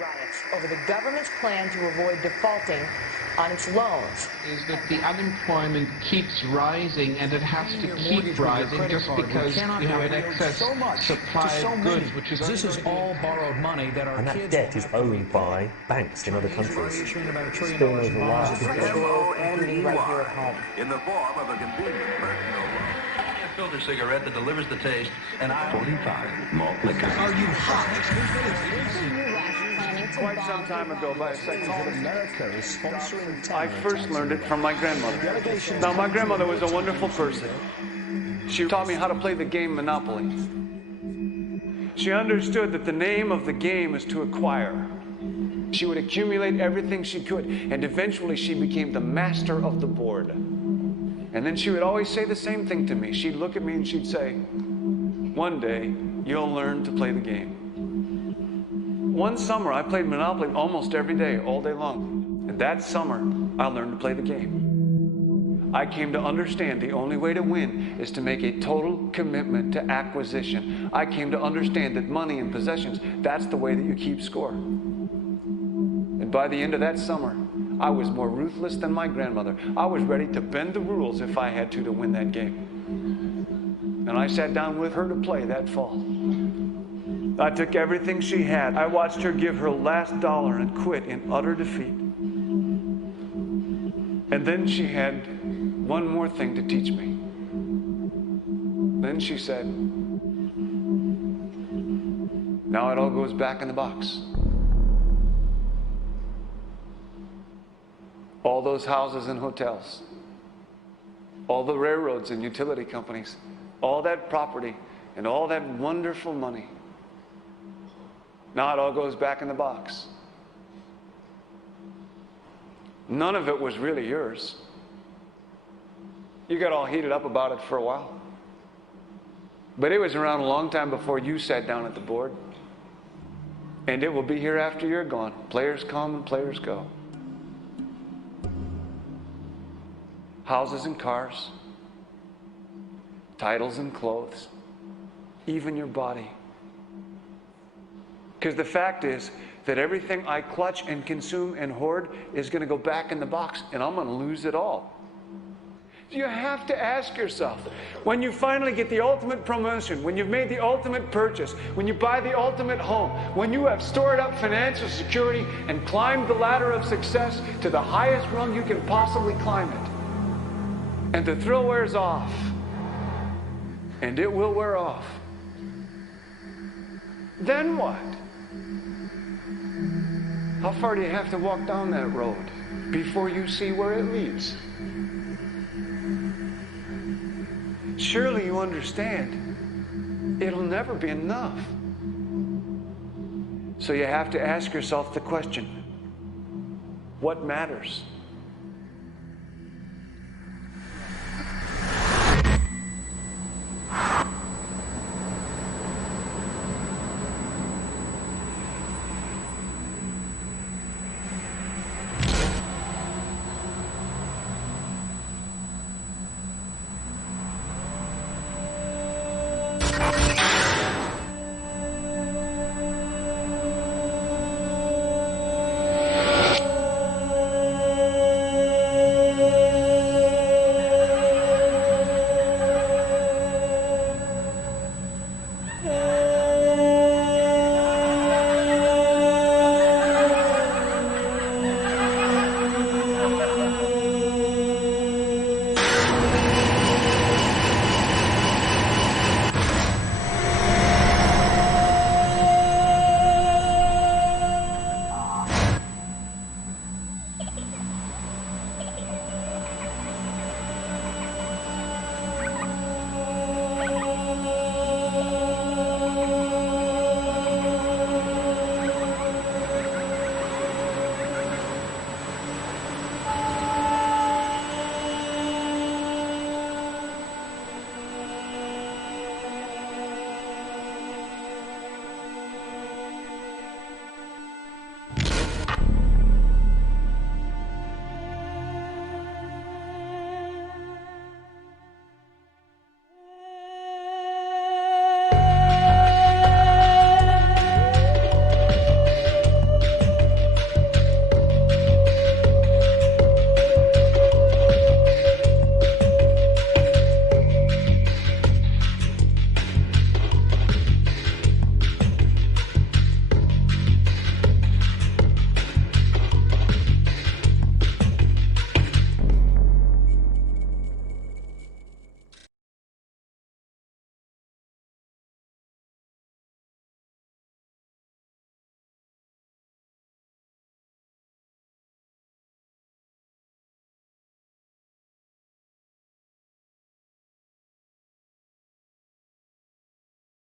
riots over the government's plan to avoid defaulting on its loans. Is that the unemployment keeps rising, and it has to keep rising just because we have an excess supply of goods, which is this is all borrowed money that our and that debt is owned by banks in other countries. Spilling over lives. Including right here at home. In the form of a convenient personal loan. A filter cigarette that delivers the taste, and 45 malt liquor. Are you hot? Quite some time ago, by a psychologist, America is sponsoring I first learned it from my grandmother. Now, my grandmother was a wonderful person. She taught me how to play the game Monopoly. She understood that the name of the game is to acquire. She would accumulate everything she could, and eventually she became the master of the board. And then she would always say the same thing to me. She'd look at me and she'd say, "One day, you'll learn to play the game." One summer, I played Monopoly almost every day, all day long. And that summer, I learned to play the game. I came to understand the only way to win is to make a total commitment to acquisition. I came to understand that money and possessions, that's the way that you keep score. And by the end of that summer, I was more ruthless than my grandmother. I was ready to bend the rules if I had to win that game. And I sat down with her to play that fall. I took everything she had. I watched her give her last dollar and quit in utter defeat. And then she had one more thing to teach me. Then she said, "Now it all goes back in the box." All those houses and hotels, all the railroads and utility companies, all that property and all that wonderful money. Now it all goes back in the box. None of it was really yours. You got all heated up about it for a while. But it was around a long time before you sat down at the board. And it will be here after you're gone. Players come and players go. Houses and cars, titles and clothes, even your body. Because the fact is that everything I clutch and consume and hoard is going to go back in the box, and I'm going to lose it all. You have to ask yourself, when you finally get the ultimate promotion, when you've made the ultimate purchase, when you buy the ultimate home, when you have stored up financial security and climbed the ladder of success to the highest rung you can possibly climb it, and the thrill wears off, and it will wear off, then what? How far do you have to walk down that road before you see where it leads? Surely you understand, it'll never be enough. So you have to ask yourself the question, what matters?